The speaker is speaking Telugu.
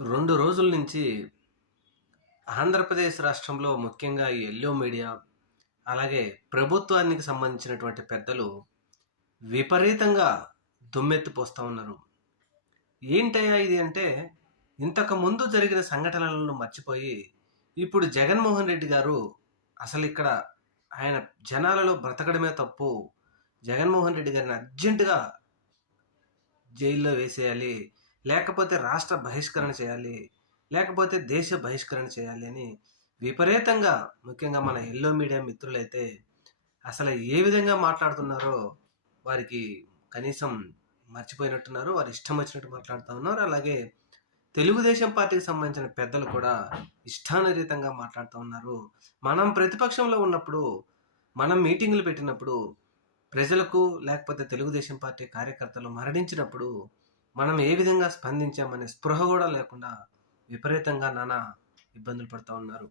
2 రోజుల నుంచి ఆంధ్రప్రదేశ్ రాష్ట్రంలో ముఖ్యంగా ఈ యెల్లో మీడియా, అలాగే ప్రభుత్వానికి సంబంధించినటువంటి పెద్దలు విపరీతంగా దుమ్మెత్తి పోస్తా ఉన్నారు. ఏంటయ్యా ఇది అంటే, ఇంతకుముందు జరిగిన సంఘటనలను మర్చిపోయి, ఇప్పుడు జగన్మోహన్ రెడ్డి గారు అసలిక్కడ ఆయన జనాలలో బ్రతకడమే తప్పు. జగన్మోహన్ రెడ్డి గారిని అర్జెంట్‌గా జైల్లో వేసేయాలి. లేకపోతే రాష్ట్ర బహిష్కరణ చేయాలి. లేకపోతే దేశ బహిష్కరణ చేయాలి అని విపరీతంగా ముఖ్యంగా మన యెల్లో మీడియా మిత్రులైతే అసలు ఏ విధంగా మాట్లాడుతున్నారో వారికి కనీసం మర్చిపోయినట్టున్నారు. వారి ఇష్టం వచ్చినట్టు మాట్లాడుతా ఉన్నారు. అలాగే తెలుగుదేశం పార్టీకి సంబంధించిన పెద్దలు కూడా ఇష్టానురీతంగా మాట్లాడుతూ ఉన్నారు. మనం ప్రతిపక్షంలో ఉన్నప్పుడు, మనం మీటింగులు పెట్టినప్పుడు ప్రజలకు లేకపోతే తెలుగుదేశం పార్టీ కార్యకర్తలు మరణించినప్పుడు మనం ఏ విధంగా స్పందించామనే స్పృహ కూడా లేకుండా విపరీతంగా నానా ఇబ్బందులు పడతా ఉన్నారు.